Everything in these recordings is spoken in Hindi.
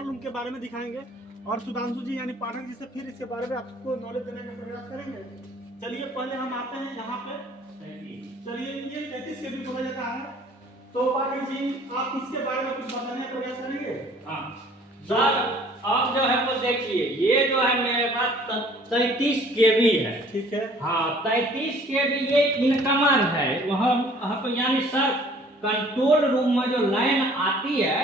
कंट्रोल रूम के बारे में दिखाएंगे और सुधांशु जी यानी पाठक जी से फिर इसके बारे में आपको नॉलेज देने का प्रयास करेंगे। चलिए पहले हम आते हैं यहाँ पे। चलिए ये 33 केवी बोला जाता है, तो पाठक जी आप इसके बारे में कुछ बताने का प्रयास करेंगे। हाँ सर, अब जो है वो देखिए, ये जो है मेरे पास 33 केवी है। ठीक है। हाँ 33 केवी ये इनकमर है। वहाँ पे यानी सर कंट्रोल रूम में जो लाइन आती है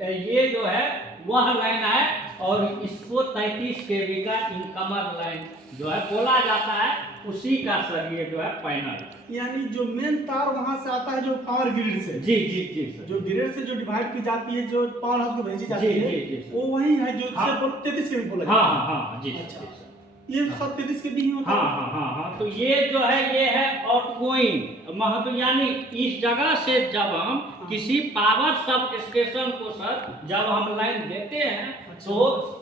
ये जो है वह लाइन है, और इसको 33 केवी का इनकमर लाइन जो है बोला जाता है, उसी का सर ये जो है पैनल। यानी जो मेन तार वहां से आता है जो पावर ग्रिड से। जी जी जी सर। जो ग्रिड से जो डिवाइड की जाती है, जो पावर हाउस को भेजी जाती है, जी, जी, वो वही है जो हाँ, 33 केवी बोला हाँ जाता है। हाँ जी अच्छा। जी सर। ये सब 33 केवी ही होता है। हाँ हाँ हाँ हाँ, तो ये जो है ये है आउटगोइंग महत्व, यानी इस जगह से जब हम किसी पावर सब स्टेशन को सर जब हम लाइन देते हैं तो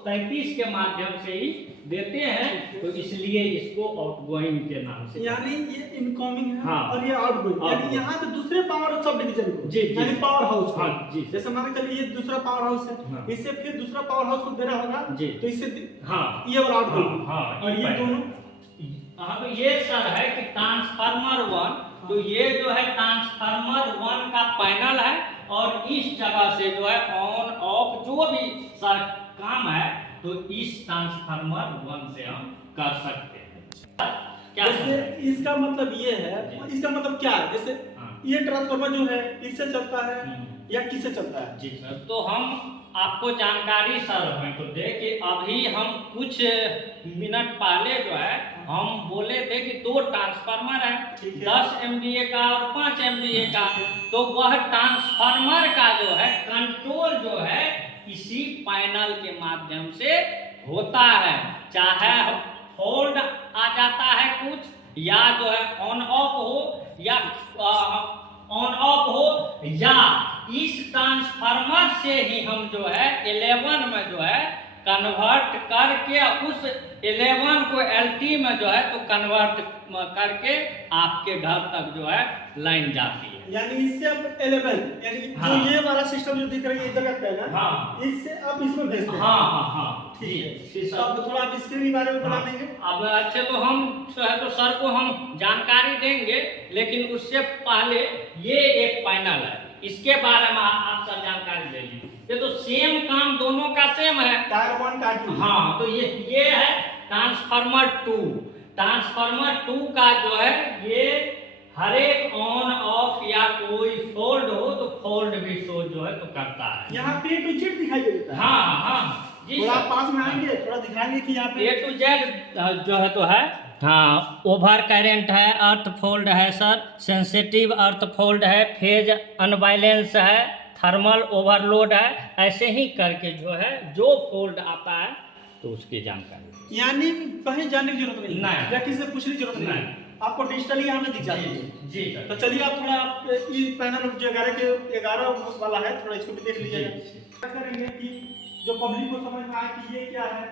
33 के माध्यम से ही देते हैं, तो इसलिए इसको आउटगोइंग के नाम से। यानी ये इनकमिंग है। हाँ, और ये आउटगोइंग, यानी यहाँ से दूसरे पावर सब डिवीजन को, जी, जी, यानी पावर हाउस को। हाँ जी, जैसे मान के चलिए ये दूसरा पावर हाउस है, हाँ, इससे फिर दूसरा पावर हाउस को देना होगा जी, तो इससे हाँ ये वाला आउटगोइंग। हाँ, और ये दोनों हाँ, तो ये सर है कि ट्रांसफार्मर 1, तो ये जो है ट्रांसफार्मर 1 का पैनल है, और इस जगह से जो है ऑन ऑफ जो भी सर काम है तो इस ट्रांसफार्मर 1 से हम कर सकते हैं। क्या जैसे इसका मतलब ये है, इसका मतलब क्या है? जैसे ये ट्रांसफार्मर जो है इससे चलता है या किससे चलता है? जी सर, तो हम आपको जानकारी सर हमें तो दे कि अभी हम कुछ मिनट पहले जो है हम बोले थे कि 2 ट्रांसफार्मर है, 10 MVA का और 5 MVA का, तो वह ट्रांसफार्मर का जो है कंट्रोल जो है इसी पैनल के माध्यम से होता है। चाहे होल्ड आ जाता है कुछ, या जो है ऑन ऑफ हो, या ऑन ऑफ हो, या इस ट्रांसफार्मर से ही हम जो है 11 में जो है कन्वर्ट करके उस 11 को LT में जो है तो कन्वर्ट करके आपके घर तक जो है लाइन जाती है। यानी इससे अब 11 यानी हाँ, जो ये वाला सिस्टम जो दिख रहा है इधर का पैनल, हाँ, इससे अब इसमें भेजते हैं। हाँ हाँ हाँ ठीक है। जी तो अब थोड़ा आप इसके भी बारे में बता देंगे। अब अच्छे तो हम जो है तो सर को हम जानकारी देंगे, लेकिन उससे पहले ये एक पैनल है, इसके बारे में आप सब जानकारी दे लीजिए। ये तो सेम काम दोनों का सेम है, टायर 1 टायर 2। हाँ, तो ये है ट्रांसफार्मर 2। ट्रांसफार्मर 2 का जो है ये हर एक ऑन ऑफ या कोई फोल्ड हो तो फोल्ड भी शो जो है तो करता है। यहाँ पे टू जेड दिखाई देता है। हाँ हाँ जी, थोड़ा पास में आएंगे, थोड़ा दिखाएंगे कि यहाँ पे A to Z जो है तो है। हाँ, ओवर करंट है, अर्थ फोल्ड है सर, सेंसिटिव अर्थ फोल्ड है, फेज अनबैलेंस है, थर्मल ओवरलोड है, ऐसे ही करके जो है जो फोल्ड आता है तो उसकी जानकारी। यानी कहीं जाने की जरूरत नहीं, नहीं, या किसी से पूछने की जरूरत नहीं, आपको डिजिटली यहाँ पे दिख जाती है। जी सर। तो चलिए आप थोड़ा ये पैनल जो 11 वाला है थोड़ा इसको भी देख लीजिएगा। क्या करेंगे कि जो पब्लिक को समझ में आए कि ये क्या है।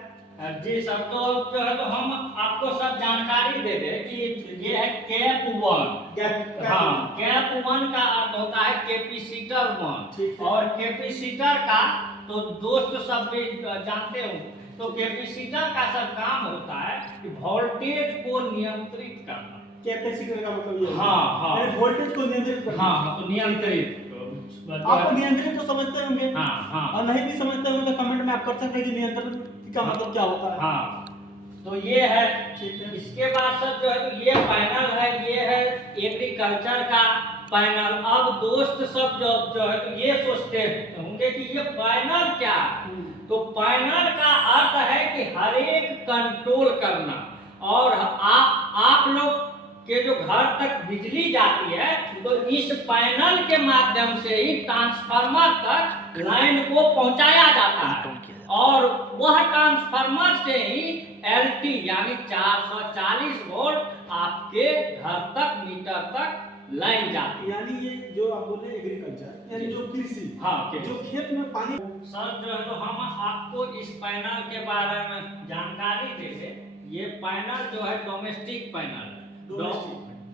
जी सर, तो जो है तो हम आपको सब जानकारी दे दें कि ये है कैप 1। हाँ, कैप 1 का अर्थ होता है कैपेसिटर 1, और कैपेसिटर का तो दोस्त सब भी जानते हो, तो कैपेसिटर का सब काम होता है कि वोल्टेज को नियंत्रित करना। कैपेसिटर का मतलब ये हाँ हाँ, वोल्टेज को नियंत्रित करना। हाँ, तो नियंत्रित आप नियंत्रित तो समझते होंगे, हाँ हाँ, और नहीं भी समझते होंगे तो कमेंट में आप कर सकते हैं कि नियंत्रण का मतलब क्या होता है। हाँ, तो ये है। इसके बाद सर जो है तो ये पैनल है, ये है एग्रीकल्चर का पैनल। अब दोस्त सब जो है तो ये सोचते होंगे कि ये पैनल क्या है, तो पैनल का अर्थ है कि हर एक कंट्रोल करना, और आप लोग के जो घर तक बिजली जाती है तो इस पैनल के माध्यम से ही ट्रांसफार्मर तक लाइन को पहुंचाया जाता है, और वह ट्रांसफार्मर से ही LT यानी 440 वोल्ट आपके घर तक मीटर तक लाइन जाती है। यानी ये जो आप बोले एग्रीकल्चर यानी जो कृषि, हाँ, जो खेत में पानी। सर जो है तो हम आपको इस पैनल के बारे में जानकारी दे दें। ये पैनल जो है डोमेस्टिक पैनल है।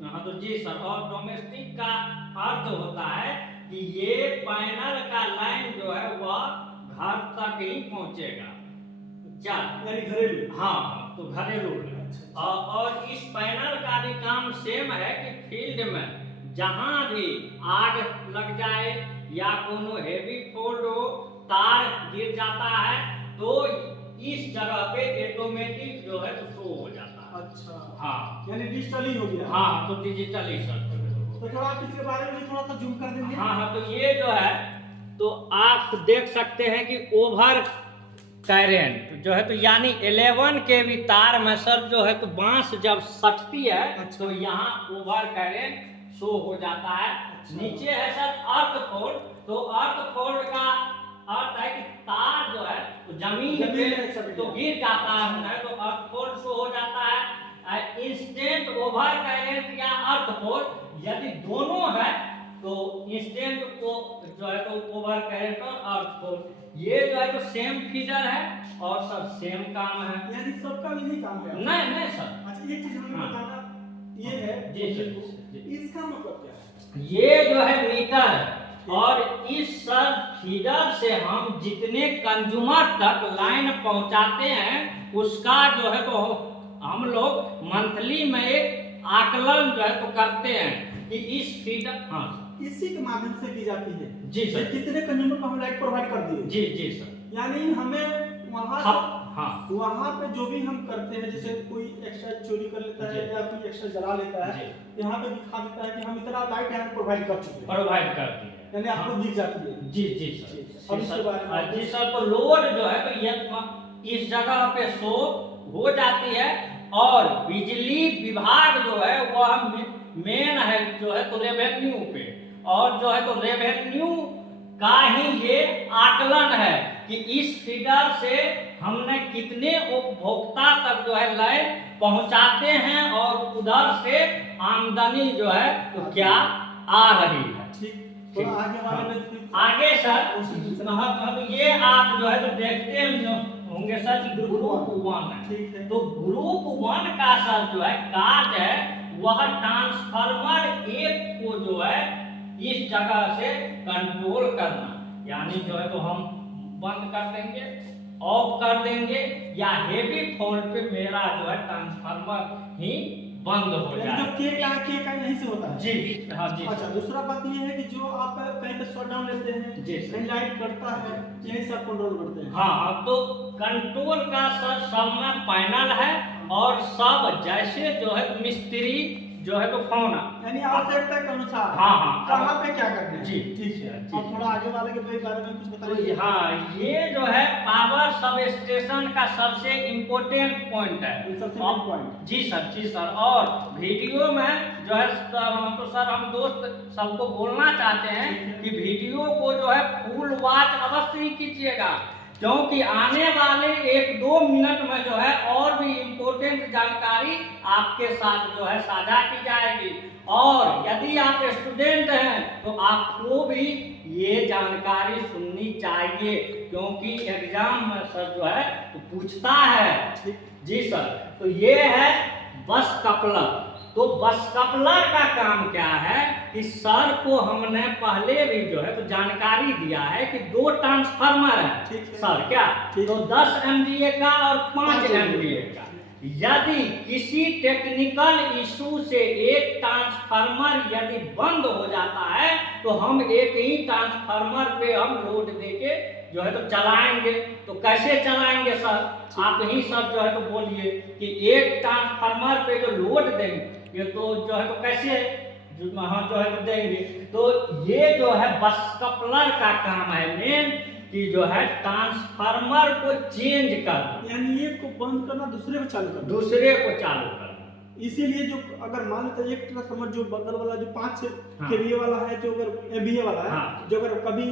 हाँ, तो जी सर, और डोमेस्टिक का अर्थ होता है कि ये पैनल का लाइन जो है वह घर तक ही पहुंचेगा। यानी घरेलू। हाँ, तो घरेलू है। अच्छा। और इस पैनल का भी काम सेम है कि फील्ड में जहां भी आग लग जाए या कोनो हेवी फॉल्ट हो, तार गिर जाता है, तो इस जगह पे ऑटोमेटिक जो है तो शो हो जाता है। अच्छा। हाँ, यानी डिजिटल ही हो गया। हाँ, तो डिजिटल ही सर। तो थोड़ा आप इसके बारे में थोड़ा सा जूम कर देंगे। हाँ, तो ये जो है तो आप देख सकते हैं कि ओवर करंट जो है तो यानी 11 के भी तार में सर जो है तो बांस जब सटती है अच्छा। तो यहाँ ओवर करंट शो हो जाता है। अच्छा। नीचे है सर अर्थ फोल्ड, तो अर्थ फोल्ड का अर्थ है कि तार जो है तो जमीन पे तो गिर जाता है तो अर्थ फोल्ड शो हो जाता है। इंस्टेंट ओवर करंट या अर्थ फोल्ड यदि दोनों है तो इंस्टेंट को जो है तो ओवर करंट और अर्थ फोल्ड ये जो है तो सेम फीचर है और सब सेम काम है। यानी सबका यही काम है। नहीं सर। अच्छा, ये चीज हमें बताना ये है जी सर। इसका मतलब क्या है? ये जो है मीटर और इस सर फीडर से हम जितने कंज्यूमर तक लाइन पहुंचाते हैं उसका जो है तो हम लोग मंथली में एक आकलन जो है तो करते हैं कि इस फीडर। हाँ, इसी के माध्यम से की जाती है। जी सर। कितने कंज्यूमर को हम लाइट प्रोवाइड कर दिए। जी सर। यानी हमें वहाँ हाँ, वहाँ पे जो भी हम करते हैं, जैसे कोई एक्स्ट्रा चोरी कर लेता है या कोई एक्स्ट्रा जला लेता है, यहाँ पे दिखा देता है कि हम इतना लाइट यहाँ प्रोवाइड कर चुके हैं। प्रोवाइड करती है यानी आपको दिख जाती है। जी सर। अब इसके बारे में जी सर, तो लोड जो है तो ये इस जगह पे शो हो जाती है और बिजली विभाग जो है वह मेन है जो है तो रेवेन्यू पे, और जो है तो रेवेन्यू का ही ये आकलन है कि इस फीडर से हमने कितने उपभोक्ता तक जो है लाइन पहुंचाते हैं और उधर से आमदनी जो है तो क्या आ रही है। ठीक। तो आगे वाले में आगे सर हम ये आप जो है तो देखते होंगे सर ग्रुप 1 ठीक है। तो ग्रुप 1 का सर जो है काज है वह ट्रांसफार्मर एक को जो है इस जगह से कंट्रोल करना, यानी जो है तो हम बंद कर देंगे, ऑफ कर देंगे या हेवी फॉल्ट पे मेरा जो है ट्रांसफार्मर ही बंद हो जाए। जो के का यहीं से होता है। जी हाँ जी। अच्छा, दूसरा बात ये है कि जो आप कहीं पे शट डाउन लेते हैं, जी कहीं लाइट कटता है, यही सब कंट्रोल करते हैं। हाँ, तो कंट्रोल का सर सब में पैनल है और सब जैसे जो है मिस्त्री जो है तो फोन, यानी आवश्यकता के अनुसार हाँ कहाँ पे क्या करना है। जी ठीक है। अब थोड़ा आगे वाले के बारे में कुछ तो बताइए। हाँ, ये जो है पावर सब स्टेशन का सबसे इम्पोर्टेंट पॉइंट है। सबसे मेन पॉइंट। जी सर। और वीडियो में जो है तो सर हम दोस्त सबको बोलना चाहते हैं कि वीडियो को जो है फुल वॉच अवश्य ही कीजिएगा, क्योंकि आने वाले 1-2 मिनट में जो है और भी इम्पोर्टेंट जानकारी आपके साथ जो है साझा की जाएगी। और यदि आप स्टूडेंट हैं तो आपको भी ये जानकारी सुननी चाहिए, क्योंकि एग्जाम में सर जो है तो पूछता है। जी सर। तो ये है बस कपलर। तो बस कपलर का काम क्या है कि सर को हमने पहले भी जो है तो जानकारी दिया है कि 2 ट्रांसफार्मर है सर क्या, तो 10 MVA का और 5 MVA का। यदि किसी टेक्निकल इशू से एक ट्रांसफार्मर यदि बंद हो जाता है तो हम एक ही ट्रांसफार्मर पे हम लोड देके जो है तो चलाएंगे। तो कैसे चलाएंगे सर, आप ही सब जो है तो बोलिए कि एक ट्रांसफार्मर पे जो लोड देंगे ये तो जो है तो कैसे हाँ जो है तो देंगे। तो ये जो है बस कपलर का काम है मेन कि जो है ट्रांसफार्मर को चेंज करना, यानी एक को बंद करना, दूसरे को चालू करना। दूसरे को चालू करना। इसीलिए जो अगर मान लेते एक ट्रांसफार्मर जो बगल वाला जो 5 केवीए वाला है, जो अगर एमवीए वाला है, जो अगर कभी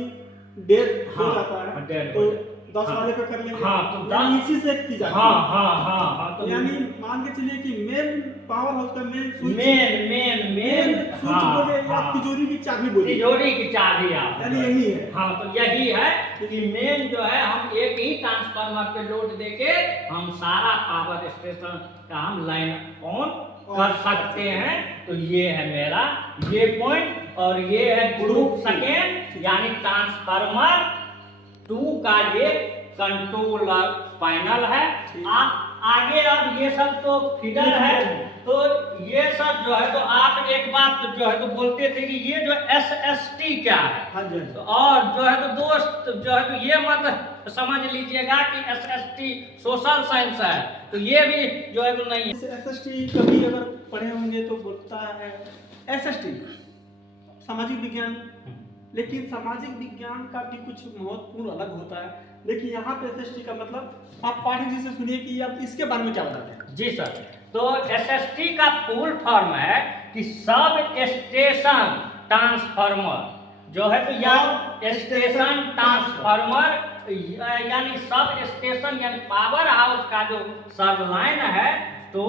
डेड हो जाता है तो 10 वाले पे कर लेंगे। हाँ, तो इसी से की जाती है। हाँ, तो यानी मान के चलिए कि मेन पावर हाउस का मेन स्विच हाँ, बोले या तिजोरी की चाबी बोले, तिजोरी की चाबी आप यानी यही है। हाँ, तो यही है कि मेन जो है हम एक ही ट्रांसफार्मर पे लोड देके हम सारा पावर स्टेशन का हम लाइन ऑन कर सकते हैं। तो ये है मेरा ये पॉइंट, और ये है ग्रुप सेकेंड यानी ट्रांसफार्मर 2 का ये कंट्रोलर पैनल है। आप आगे अब ये सब तो फीडर है, तो ये सब जो है तो आप एक बात जो है तो बोलते थे कि ये जो SST क्या है। हाँ जी। तो और जो है तो दोस्त जो है तो ये मत समझ लीजिएगा कि SST सोशल साइंस है, तो ये भी जो है तो नहीं है। SST कभी अगर पढ़े होंगे तो बोलता है SST सामाजिक विज्ञान, लेकिन सामाजिक विज्ञान का भी कुछ महत्वपूर्ण अलग होता है। देखिए यहाँ पे SST का मतलब आप पाठक जी से सुनिए कि आप इसके बारे में क्या बताते हैं। जी सर, तो SST का फुल फॉर्म है कि सब स्टेशन ट्रांसफार्मर जो है तो या स्टेशन ट्रांसफार्मर यानी सब स्टेशन यानी पावर हाउस का जो सब लाइन है, तो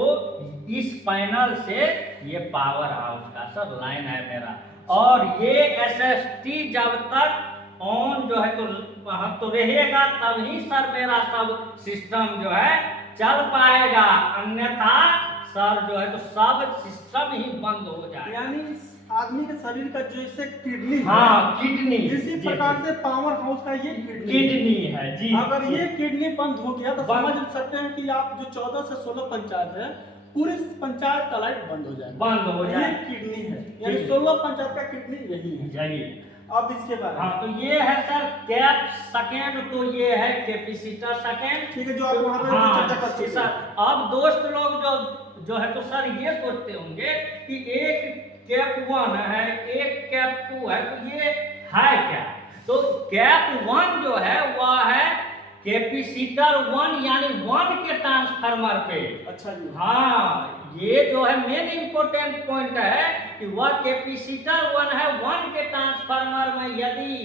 इस पैनल से ये पावर हाउस का सब लाइन है मेरा। और ये SST जब तक ऑन जो है तो रहेगा तभी सर मेरा सब सिस्टम जो है चल पाएगा, अन्यथा सर जो है तो सब सिस्टम ही बंद हो जाएगा। यानी आदमी के शरीर का जो इससे किडनी है, हाँ किडनी, इसी प्रकार से पावर हाउस का ये किडनी है जी। अगर ये किडनी बंद हो गया तो समझ सकते हैं कि आप जो 14 से 16 पंचायत है, पूरी पंचायत का लाइट बंद हो जाए, बंद हो जाए। ये किडनी है, यानी 16 पंचायत का किडनी यही है। यही। अब इसके बाद हाँ, तो ये है सर कैप सेकेंड, तो ये है कैपेसिटर सेकेंड। ठीक है, जो आप वहां पे चर्चा करते हैं सर। अब दोस्त लोग जो है तो सर ये सोचते होंगे कि एक कैप 1 है, एक कैप 2 है, तो ये है क्या? तो कैप 1 जो है वह है कैपेसिटर 1 यानी 1 के ट्रांसफार्मर पे। अच्छा जी। हाँ, ये जो है मेन इंपोर्टेंट पॉइंट है कि वह कैपेसिटर 1 है। 1 के ट्रांसफार्मर में यदि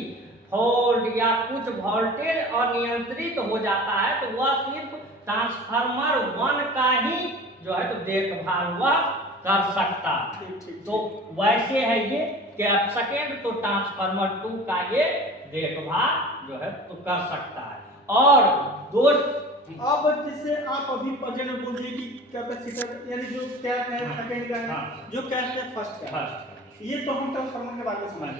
फॉल्ट या कुछ वोल्टेज अनियंत्रित हो जाता है तो वह सिर्फ ट्रांसफार्मर 1 का ही जो है तो देखभाल वह कर सकता है। तो वैसे है ये कैप सेकेंड, तो ट्रांसफार्मर 2 का ये देखभाल जो है तो कर सकता है। और दोस्त अब जैसे आप अभी प्रेजेंट में बोल दिए कि कैपेसिटर यानी जो कैप है सेकंड का है, जो कैप है फर्स्ट का है, ये तो हम ट्रांसफार्मर के बारे में समझ